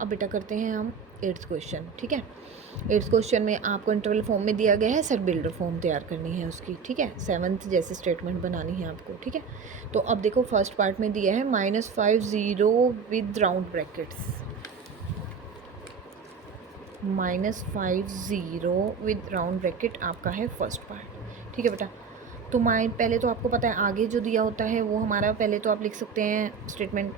अब बेटा करते हैं हम 8th क्वेश्चन, ठीक है। 8th क्वेश्चन में आपको इंटरवल फॉर्म में दिया गया है, सेट बिल्डर फॉर्म तैयार करनी है उसकी, ठीक है। 7th जैसे स्टेटमेंट बनानी है आपको, ठीक है। तो अब देखो फर्स्ट पार्ट में दिया है -50 with round brackets, -50 with round bracket आपका है फर्स्ट पार्ट, ठीक है बेटा। तो पहले तो आपको पता है आगे जो दिया होता है वो हमारा, पहले तो आप लिख सकते हैं स्टेटमेंट,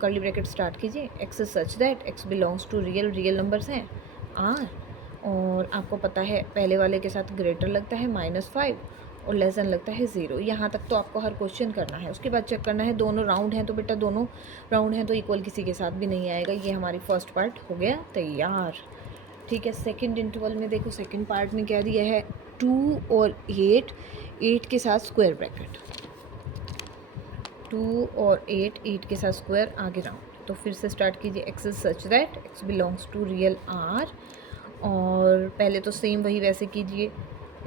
कर्ली ब्रैकेट स्टार्ट कीजिए, X is such that X belongs to real numbers हैं आर, और आपको पता है पहले वाले के साथ ग्रेटर लगता है -5 और लेस देन लगता है 0। यहाँ तक तो आपको हर क्वेश्चन करना है। उसके बाद चेक करना है दोनों राउंड हैं, तो बेटा दोनों राउंड हैं तो इक्वल किसी के साथ भी नहीं आएगा। ये हमारी फर्स्ट पार्ट हो गया तैयार, ठीक है। सेकंड इंटरवल में देखो सेकंड पार्ट में क्या दिया है, 2 और 8 के साथ स्क्वायर ब्रैकेट, 2 और 8 के साथ स्क्वायर आगे राउंड। तो फिर से स्टार्ट कीजिए, X is such that X belongs to real R, और पहले तो सेम वही वैसे कीजिए,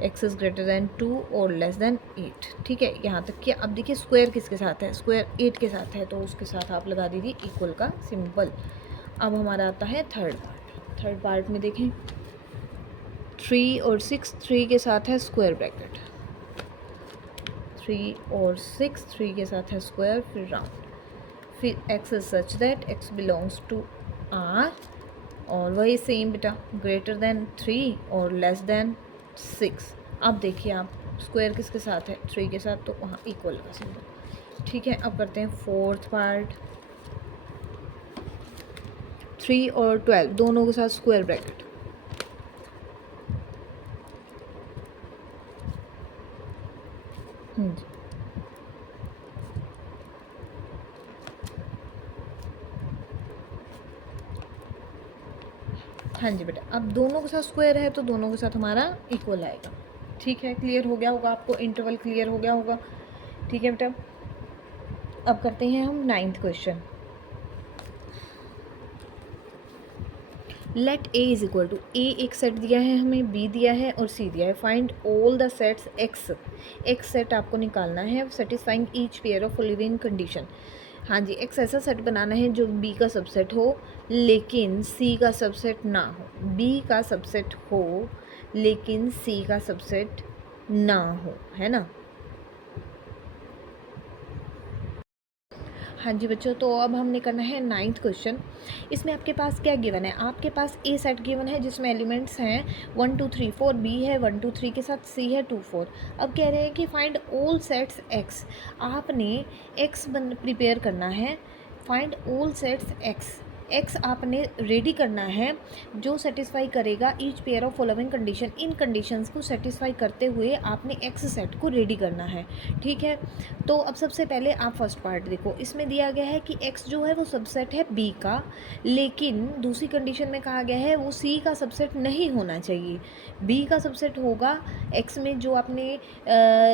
एक्स इज़ ग्रेटर दैन 2 और लेस दैन 8, ठीक है। यहाँ तक कि अब देखिए स्क्वायर किसके साथ है, स्क्वायर 8 के साथ है, तो उसके साथ आप लगा दीजिए इक्वल का सिंबल। अब हमारा आता है थर्ड पार्ट। थर्ड पार्ट में देखें 3 और 6, 3 के साथ है स्क्वायर ब्रैकेट, 3 और 6, 3 के साथ है स्क्वायर, फिर राउंड, फिर X is such that X belongs to R, और वही सेम बेटा ग्रेटर दैन 3 और लेस दैन 6। अब देखिए आप स्क्वायर किसके साथ है, 3 के साथ, तो वहाँ इक्वल का सिंबल, ठीक है। अब करते हैं फोर्थ पार्ट, 3 और 12 दोनों के साथ स्क्वायर ब्रैकेट, हाँ जी बेटा। अब दोनों के साथ स्क्वायर है तो दोनों के साथ हमारा इक्वल आएगा, ठीक है। क्लियर हो गया होगा आपको, इंटरवल क्लियर हो गया होगा, ठीक है बेटा। अब करते हैं हम 9th question. Let A is equal to, A एक सेट दिया है हमें, बी दिया है और सी दिया है। Find all the sets x, x set आपको निकालना है satisfying each pair of following condition. हाँ जी, एक्स ऐसा सेट बनाना है जो बी का सबसेट हो लेकिन सी का सबसेट ना हो, बी का सबसेट हो लेकिन सी का सबसेट ना हो, है ना। हाँ जी बच्चों, तो अब हमने करना है 9th क्वेश्चन। इसमें आपके पास क्या गिवन है, आपके पास ए सेट गिवन है जिसमें एलिमेंट्स हैं 1 2 3 4, बी है 1 2 3 के साथ, सी है 2 4। अब कह रहे हैं कि फाइंड ऑल सेट्स एक्स, आपने एक्स प्रिपेयर करना है। Find all sets x, x आपने रेडी करना है जो सेटिस्फाई करेगा each pair of following condition. In conditions को सेटिस्फाई करते हुए आपने एक्स सेट को रेडी करना है, ठीक है। तो अब सबसे पहले आप फर्स्ट पार्ट देखो, इसमें दिया गया है कि एक्स जो है वो सबसेट है बी का, लेकिन दूसरी कंडीशन में कहा गया है वो सी का सबसेट नहीं होना चाहिए, बी का सबसेट होगा। एक्स में जो आपने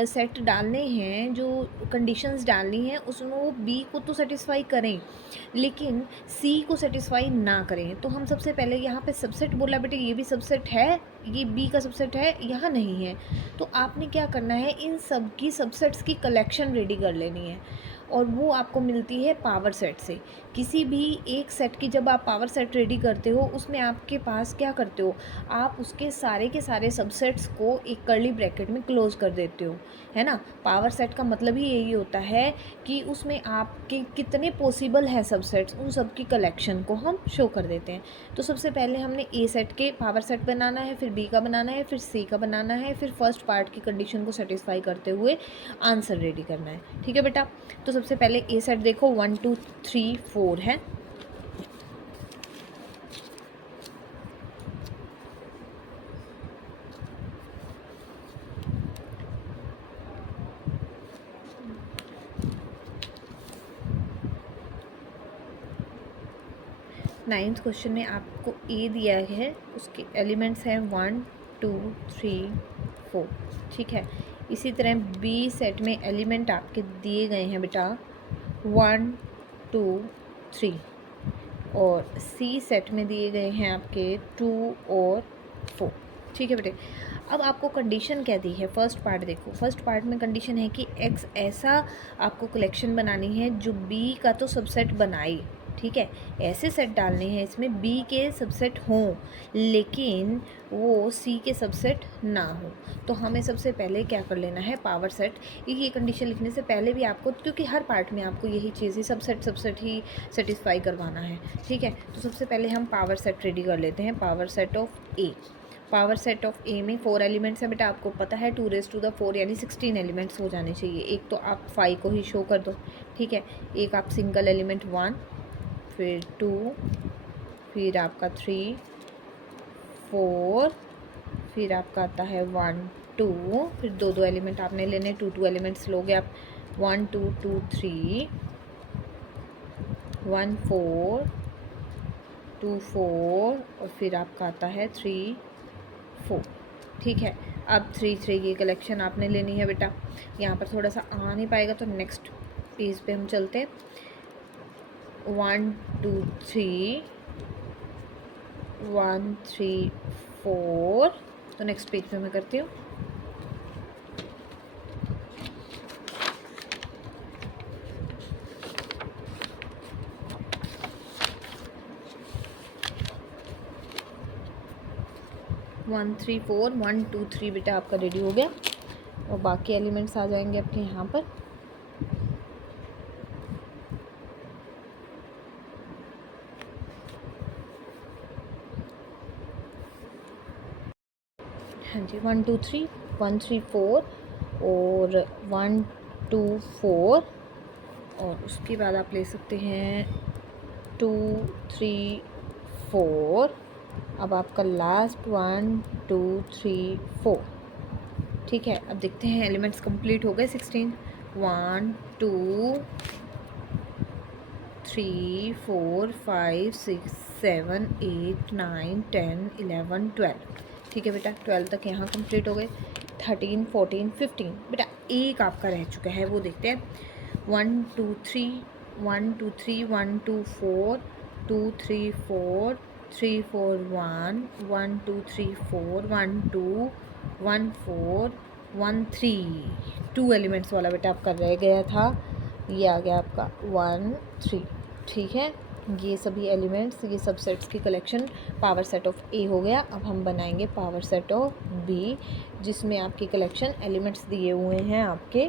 सेट डालने हैं, जो कंडीशंस डालनी हैं, उसमें वो बी को तो सेटिस्फाई करें लेकिन सी को सेटिस्फाई ना करें। तो हम सबसे पहले यहाँ पे सबसेट बोला, बेटे ये भी सबसेट है, ये बी का सबसेट है, यहाँ नहीं है। तो आपने क्या करना है, इन सब की सबसेट्स की कलेक्शन रेडी कर लेनी है, और वो आपको मिलती है पावर सेट से। किसी भी एक सेट की जब आप पावर सेट रेडी करते हो उसमें आपके पास क्या करते हो, आप उसके सारे के सारे सबसेट्स को एक कर्ली ब्रैकेट में क्लोज कर देते हो, है ना। पावर सेट का मतलब ही यही होता है कि उसमें आपके कितने पॉसिबल है सबसेट्स, उन सब की कलेक्शन को हम शो कर देते हैं। तो सबसे पहले हमने ए सेट के पावर सेट बनाना है, फिर बी का बनाना है, फिर सी का बनाना है, फिर फर्स्ट पार्ट की कंडीशन को सेटिस्फाई करते हुए आंसर रेडी करना है, ठीक है बेटा। तो सबसे पहले ए सेट देखो 1 2 3 4 है, नाइन्थ क्वेश्चन में आपको ए दिया है, उसके एलिमेंट्स हैं 1 2 3 4, ठीक है। इसी तरह बी सेट में एलिमेंट आपके दिए गए हैं बेटा 1 2 3, और सी सेट में दिए गए हैं आपके 2 और 4, ठीक है बेटे। अब आपको कंडीशन क्या दी है, फर्स्ट पार्ट देखो, फर्स्ट पार्ट में कंडीशन है कि एक्स ऐसा आपको कलेक्शन बनानी है जो बी का तो सबसेट बनाए, ठीक है, ऐसे सेट डालने हैं इसमें बी के सबसेट हों लेकिन वो सी के सबसेट ना हो। तो हमें सबसे पहले क्या कर लेना है, पावर सेट। ये कंडीशन लिखने से पहले भी आपको, क्योंकि हर पार्ट में आपको यही चीज़ ही सबसेट ही सेटिस्फाई करवाना है, ठीक है। तो सबसे पहले हम पावर सेट रेडी कर लेते हैं, power set of A. Power set of A में 4 एलिमेंट्स हैं बेटा, आपको पता है 2⁻4 यानी 16 एलिमेंट्स हो जाने चाहिए। एक तो आप 5 को ही शो कर दो, ठीक है। एक आप सिंगल एलिमेंट 1, फिर 2, फिर आपका 3, 4, फिर आपका आता है 1 2, फिर दो एलिमेंट आपने लेने, 2 एलिमेंट्स लोगे आप, 1 2 2 3, 1 4 2 4, और फिर आपका आता है 3 4, ठीक है। अब 3 3 की कलेक्शन आपने लेनी है बेटा। यहाँ पर थोड़ा सा आ नहीं पाएगा तो नेक्स्ट पेज पे हम चलते हैं। 1 2 3, 1 3 4, तो नेक्स्ट पेज पे मैं करती हूँ। वन थ्री फोर 1 2 3 बेटा आपका रेडी हो गया, और बाकी एलिमेंट्स आ जाएंगे आपके यहाँ पर। हाँ जी, 1 2 3 1 3 4 और 1 2 4, और उसके बाद आप ले सकते हैं 2 3 4। अब आपका लास्ट 1 2 3 4, ठीक है। अब देखते हैं एलिमेंट्स कंप्लीट हो गए 16। 1 2 3 4 5 6 7 8 9 10 11 12, ठीक है बेटा। 12 तक यहाँ कंप्लीट हो गए। 13 14 15 बेटा एक आपका रह चुका है, वो देखते हैं। 1 2 3 1 2 3 1 2 4 2 3 4 3 4 1 1 2 3 4 1 2 1 4 1 3, 2 एलिमेंट्स वाला बेटा आपका रह गया था, ये आ गया आपका 1 3, ठीक है। ये सभी एलिमेंट्स, ये सबसेट्स की कलेक्शन पावर सेट ऑफ ए हो गया। अब हम बनाएंगे पावर सेट ऑफ बी, जिसमें आपकी कलेक्शन एलिमेंट्स दिए हुए हैं आपके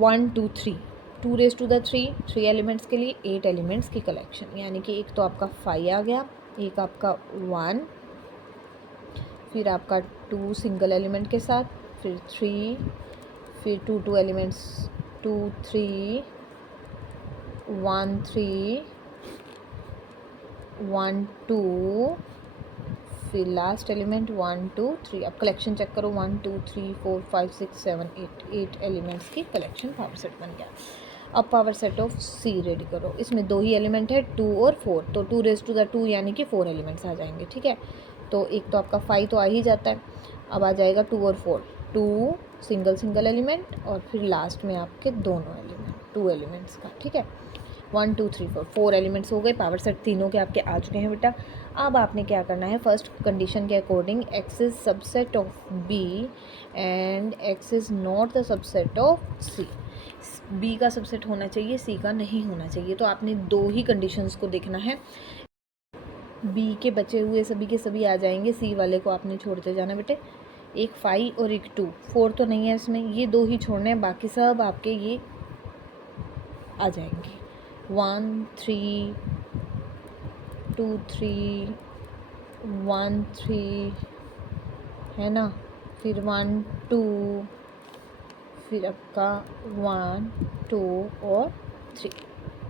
1 2 3, 2⁻3, 3 एलिमेंट्स के लिए 8 एलिमेंट्स की कलेक्शन, यानी कि एक तो आपका 5 आ गया, एक आपका 1, फिर आपका 2 सिंगल एलिमेंट के साथ, फिर 3, फिर 2 एलिमेंट्स 2 3 1 3 1 2, फिर लास्ट एलिमेंट 1 2 3। अब कलेक्शन चेक करो, 1 2 3 4 5 6 7 8 एलिमेंट्स की कलेक्शन पावर सेट बन गया। अब power set of C ready करो। इसमें 2 ही एलिमेंट है, 2 और 4, तो 2⁻2 यानी कि 4 एलिमेंट्स आ जाएंगे, ठीक है। तो एक तो आपका 5 तो आ ही जाता है, अब आ जाएगा 2 और 4, 2 सिंगल एलिमेंट, और फिर लास्ट में आपके दोनों एलिमेंट 2 एलिमेंट्स का, ठीक है। 1 2 3 4, 4 एलिमेंट्स हो गए। पावर सेट तीनों के आपके आ चुके हैं बेटा। अब आपने क्या करना है, फर्स्ट कंडीशन के according X is subset of B and X is not the subset of C. B का सबसेट होना चाहिए, सी का नहीं होना चाहिए। तो आपने 2 ही कंडीशंस को देखना है। बी के बचे हुए सभी के सभी आ जाएंगे, सी वाले को आपने छोड़ते जाना बेटे। एक 5 और एक 2, 4 तो नहीं है इसमें, ये 2 ही छोड़ने हैं, बाकी सब आपके ये आ जाएंगे। 1 3 2 3 1 3 है ना, फिर 1 2, फिर आपका 1 2 और 3,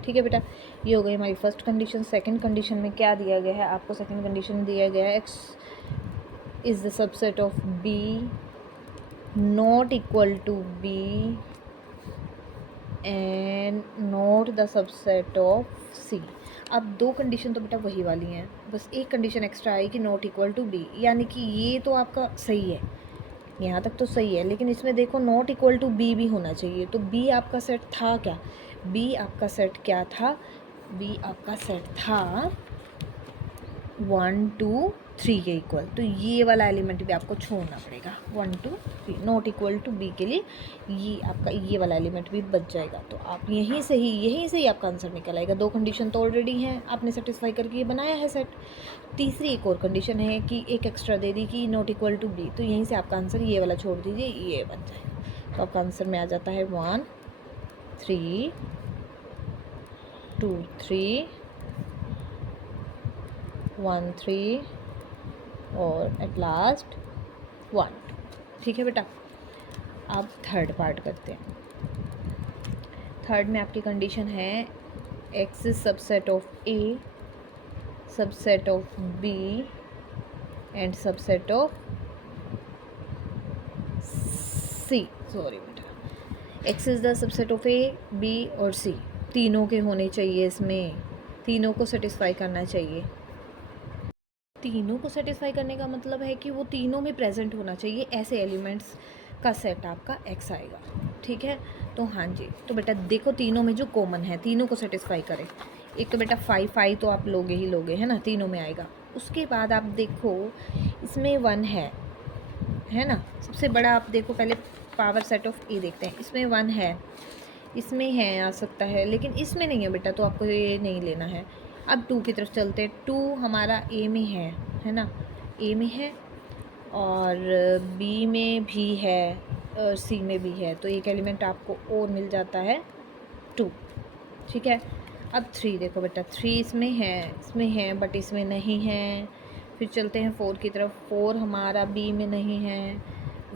ठीक है बेटा। ये हो गई हमारी फर्स्ट कंडीशन। सेकंड कंडीशन में क्या दिया गया है आपको, सेकंड कंडीशन में दिया गया है x is the subset of B not equal to B and not the subset of C. अब 2 कंडीशन तो बेटा वही वाली हैं, बस एक कंडीशन एक्स्ट्रा आई कि नॉट इक्वल टू बी, यानी कि ये तो आपका सही है, यहाँ तक तो सही है, लेकिन इसमें देखो नॉट इक्वल टू बी भी होना चाहिए। तो बी आपका सेट था क्या, बी आपका सेट क्या था, बी आपका सेट था 1 2 3 के इक्वल, तो ये वाला एलिमेंट भी आपको छोड़ना पड़ेगा। 1 2 3 नॉट इक्वल टू बी के लिए ये आपका ये वाला एलिमेंट भी बच जाएगा। तो आप यहीं से ही आपका आंसर निकल आएगा। 2 कंडीशन तो ऑलरेडी हैं, आपने सेटिस्फाई करके ये बनाया है सेट। तीसरी एक और कंडीशन है कि एक एक्स्ट्रा दे दी कि नॉट इक्वल टू बी, तो यहीं से आपका आंसर ये वाला छोड़ दीजिए, ये बन जाएगा। तो आपका आंसर में आ जाता है 1 3 2 3 1 3 और एट लास्ट 1 2। ठीक है बेटा, अब थर्ड पार्ट करते हैं। थर्ड में आपकी कंडीशन है x is subset of A, subset of B and subset of C. Sorry बेटा, x is the subset of A, B और सी, तीनों के होने चाहिए, इसमें तीनों को सेटिस्फाई करना चाहिए। तीनों को सेटिस्फाई करने का मतलब है कि वो तीनों में प्रेजेंट होना चाहिए, ऐसे एलिमेंट्स का सेट आपका एक्स आएगा। ठीक है, तो हाँ जी, तो बेटा देखो तीनों में जो कॉमन है तीनों को सेटिस्फाई करें। एक तो बेटा 5 5 तो आप लोगे ही लोगे, है ना, तीनों में आएगा। उसके बाद आप देखो इसमें 1 है ना, सबसे बड़ा आप देखो पहले पावर सेट ऑफ ए देखते हैं। इसमें 1 है, इसमें है आ सकता है, लेकिन इसमें नहीं है बेटा, तो आपको ये नहीं लेना है। अब 2 की तरफ चलते हैं। 2 हमारा ए में है ना, ए में है और बी में भी है और सी में भी है, तो एक एलिमेंट आपको और मिल जाता है 2। ठीक है, अब 3 देखो बेटा, 3 इसमें है बट इसमें नहीं है। फिर चलते हैं 4 की तरफ। 4 हमारा बी में नहीं है।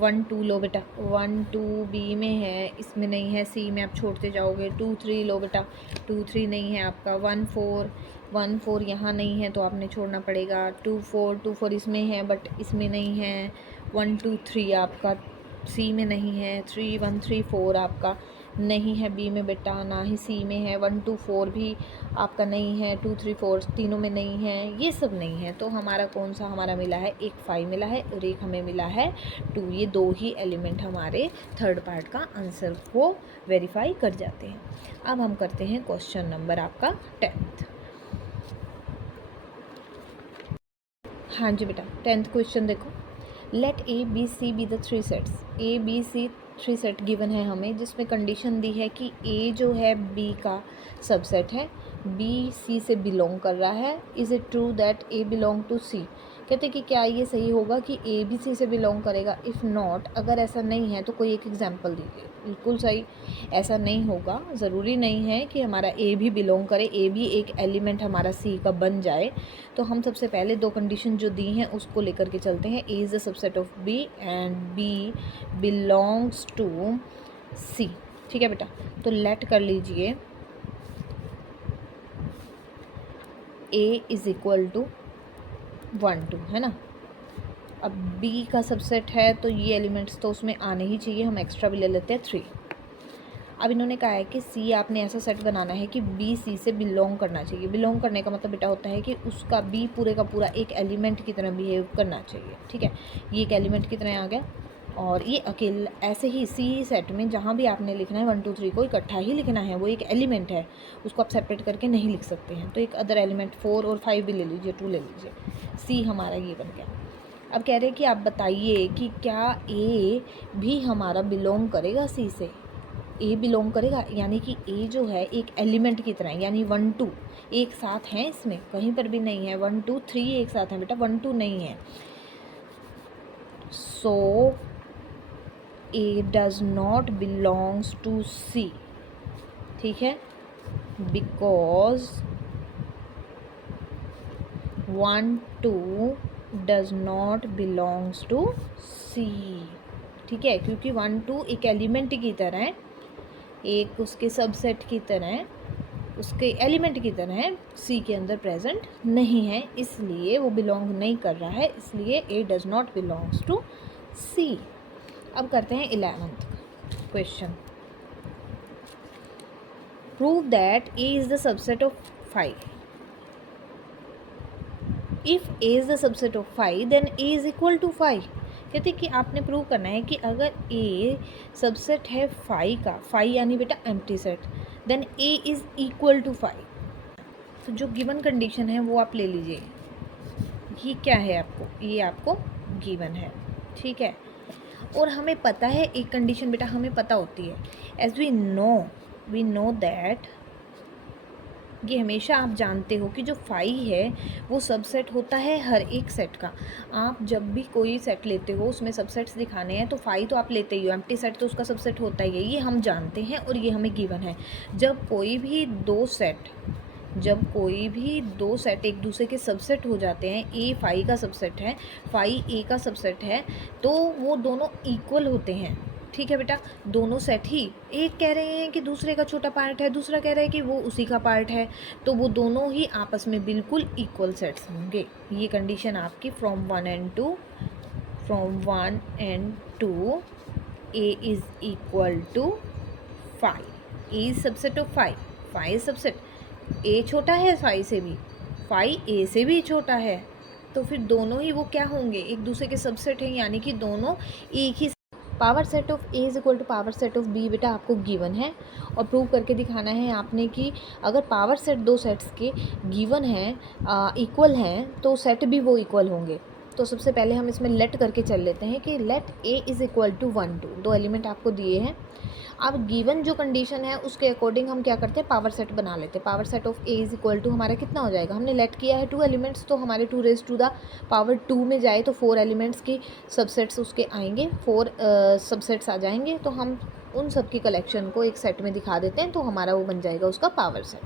1 2 लो बेटा, 1 2 बी में है, इसमें नहीं है, सी में आप छोड़ते जाओगे। 2 3 लो बेटा, 2 3 नहीं है आपका। 1 4 यहाँ नहीं है तो आपने छोड़ना पड़ेगा। 2 4 इसमें है बट इसमें नहीं है। 1 2 3 आपका सी में नहीं है। 3 1 3 4 आपका नहीं है बी में बेटा, ना ही सी में है। 1 2 4 भी आपका नहीं है। 2 3 4 तीनों में नहीं है, ये सब नहीं है। तो हमारा कौन सा हमारा मिला है, एक 5 मिला है और एक हमें मिला है 2। ये 2 ही एलिमेंट हमारे थर्ड पार्ट का आंसर को वेरीफाई कर जाते हैं। अब हम करते हैं क्वेश्चन नंबर आपका 10th। हाँ जी बेटा, 10th क्वेश्चन देखो। Let A B C be the 3 sets. A B C 3 set given है हमें, जिसमें कंडीशन दी है कि ए जो है बी का सबसेट है, बी सी से बिलोंग कर रहा है। Is it true that A belong to C. कहते कि क्या ये सही होगा कि ए बी सी से बिलोंग करेगा। इफ़ नॉट, अगर ऐसा नहीं है तो कोई एक एग्जांपल दीजिए। बिल्कुल सही, ऐसा नहीं होगा, ज़रूरी नहीं है कि हमारा ए भी बिलोंग करे, ए भी एक एलिमेंट हमारा सी का बन जाए। तो हम सबसे पहले 2 कंडीशन जो दी हैं उसको लेकर के चलते हैं। A is the subset of B and B belongs to C. ठीक है बेटा, तो लेट कर लीजिए ए इज़ इक्वल टू 1 2, है ना। अब बी का सबसेट है तो ये एलिमेंट्स तो उसमें आने ही चाहिए, हम एक्स्ट्रा भी ले लेते हैं 3। अब इन्होंने कहा है कि सी आपने ऐसा सेट बनाना है कि बी सी से बिलोंग करना चाहिए। बिलोंग करने का मतलब बेटा होता है कि उसका बी पूरे का पूरा एक एलिमेंट की तरह बिहेव करना चाहिए। ठीक है, ये एक एलिमेंट की तरह आ गया और ये अकेला ऐसे ही सी सेट में जहाँ भी आपने लिखना है 1 2 3 को इकट्ठा ही लिखना है, वो एक एलिमेंट है, उसको आप सेपरेट करके नहीं लिख सकते हैं। तो एक अदर एलिमेंट 4 और 5 भी ले लीजिए, 2 ले लीजिए। सी हमारा ये बन गया। अब कह रहे हैं कि आप बताइए कि क्या ए भी हमारा बिलोंग करेगा सी से। ए बिलोंग करेगा, यानी कि ए जो है एक एलिमेंट की तरह, यानी 1 2 एक साथ हैं, इसमें कहीं पर भी नहीं है 1 2 3 एक साथ हैं बेटा, 1 2 नहीं है। So A does not belongs to C. ठीक है, because 1 2 does not belongs to C. ठीक है, क्योंकि 1 2 एक एलिमेंट की तरह है, एक उसके सबसेट की तरह, उसके एलिमेंट की तरह सी के अंदर प्रेजेंट नहीं है, इसलिए वो बिलोंग नहीं कर रहा है, इसलिए A does not belongs to C. अब करते हैं 11th question. Prove that A is the subset of 5। If A is the subset of 5 then A is equal to 5। कहते कि आपने प्रूव करना है कि अगर ए सबसेट है 5 का, 5 यानी बेटा empty set, then A is equal to 5। तो जो गिवन कंडीशन है वो आप ले लीजिए। ये क्या है आपको, ये आपको गिवन है, ठीक है। और हमें पता है एक कंडीशन बेटा हमें पता होती है, एज वी नो दैट, ये हमेशा आप जानते हो कि जो फाई है वो सबसेट होता है हर एक सेट का। आप जब भी कोई सेट लेते हो उसमें सबसेट्स दिखाने हैं तो फाई तो आप लेते ही हो, एम्प्टी सेट तो उसका सबसेट होता ही है, ये हम जानते हैं और ये हमें गिवन है। जब कोई भी दो सेट एक दूसरे के सबसेट हो जाते हैं, ए फाई का सबसेट है, फाई ए का सबसेट है, तो वो दोनों इक्वल होते हैं, ठीक है बेटा। दोनों सेट ही, एक कह रहे हैं कि दूसरे का छोटा पार्ट है, दूसरा कह रहा है कि वो उसी का पार्ट है, तो वो दोनों ही आपस में बिल्कुल इक्वल सेट्स होंगे। ये कंडीशन आपकी from 1 and 2 A is equal to five, A is subset of five, five is subset, A छोटा है फाइव से भी, फाइव ए से भी छोटा है, तो फिर दोनों ही वो क्या होंगे, एक दूसरे के सबसेट हैं, यानी कि दोनों एक ही। Power set of A is equal to power set of B बेटा आपको गिवन है, और प्रूव करके दिखाना है आपने कि अगर पावर सेट दो सेट्स के गिवन हैं, इक्वल हैं, तो सेट भी वो इक्वल होंगे। तो सबसे पहले हम इसमें लेट करके चल लेते हैं कि let A is equal to 1 2, दो एलिमेंट आपको दिए हैं। अब गिवन जो कंडीशन है उसके अकॉर्डिंग हम क्या करते हैं, पावर सेट बना लेते हैं। Power set of A is equal to हमारा कितना हो जाएगा, हमने लेट किया है 2 एलिमेंट्स, तो हमारे 2 रेज़ टू द पावर 2 में जाए तो 4 एलिमेंट्स की सबसेट्स उसके आएंगे, 4 सबसेट्स आ जाएंगे, तो हम उन सब की कलेक्शन को एक सेट में दिखा देते हैं, तो हमारा वो बन जाएगा उसका पावर सेट।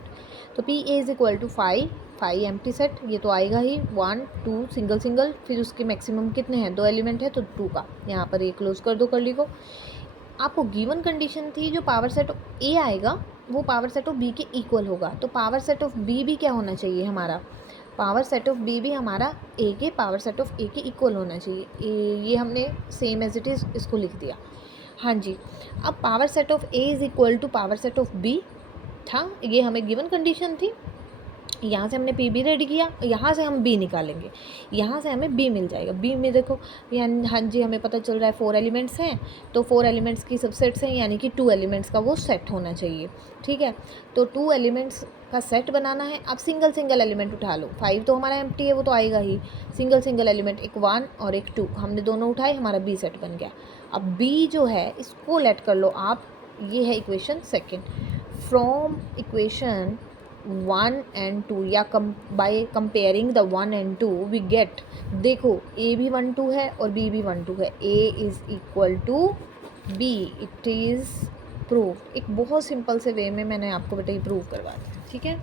तो P A is equal to 5 empty set, ये तो आएगा ही, 1 2 सिंगल सिंगल, फिर उसके मैक्सिमम कितने हैं, 2 एलिमेंट है तो 2 का, यहाँ पर ये क्लोज कर दो कर्ली को। आपको गिवन कंडीशन थी जो पावर सेट ऑफ ए आएगा वो पावर सेट ऑफ बी के इक्वल होगा, तो पावर सेट ऑफ बी भी क्या होना चाहिए हमारा, पावर सेट ऑफ बी भी हमारा ए के पावर सेट ऑफ ए के इक्वल होना चाहिए। ये हमने सेम एज इट इज़ इसको लिख दिया। हाँ जी, अब power set of A is equal to power set of B था, ये हमें गिवन कंडीशन थी। यहाँ से हमने पी बी रेडी किया, यहाँ से हम बी निकालेंगे, यहाँ से हमें बी मिल जाएगा। बी में देखो यानी हाँ जी हमें पता चल रहा है 4 एलिमेंट्स हैं, तो 4 एलिमेंट्स की सबसेट्स हैं, यानी कि 2 एलिमेंट्स का वो सेट होना चाहिए, ठीक है। तो 2 एलिमेंट्स का सेट बनाना है। अब सिंगल सिंगल एलिमेंट उठा लो, 5 तो हमारा एम्प्टी है वो तो आएगा ही, सिंगल सिंगल एलिमेंट, एक 1 और एक 2, हमने दोनों उठाए, हमारा बी सेट बन गया। अब बी जो है इसको लेट कर लो आप, ये है equation second. From equation 1 and 2 या by comparing the 1 and 2 we get, देखो ए भी 1 2 है और बी भी 1 2 है, A is equal to B, it is prove. एक बहुत सिंपल से वे में मैंने आपको बेटा ये प्रूव करवा दिया, ठीक है।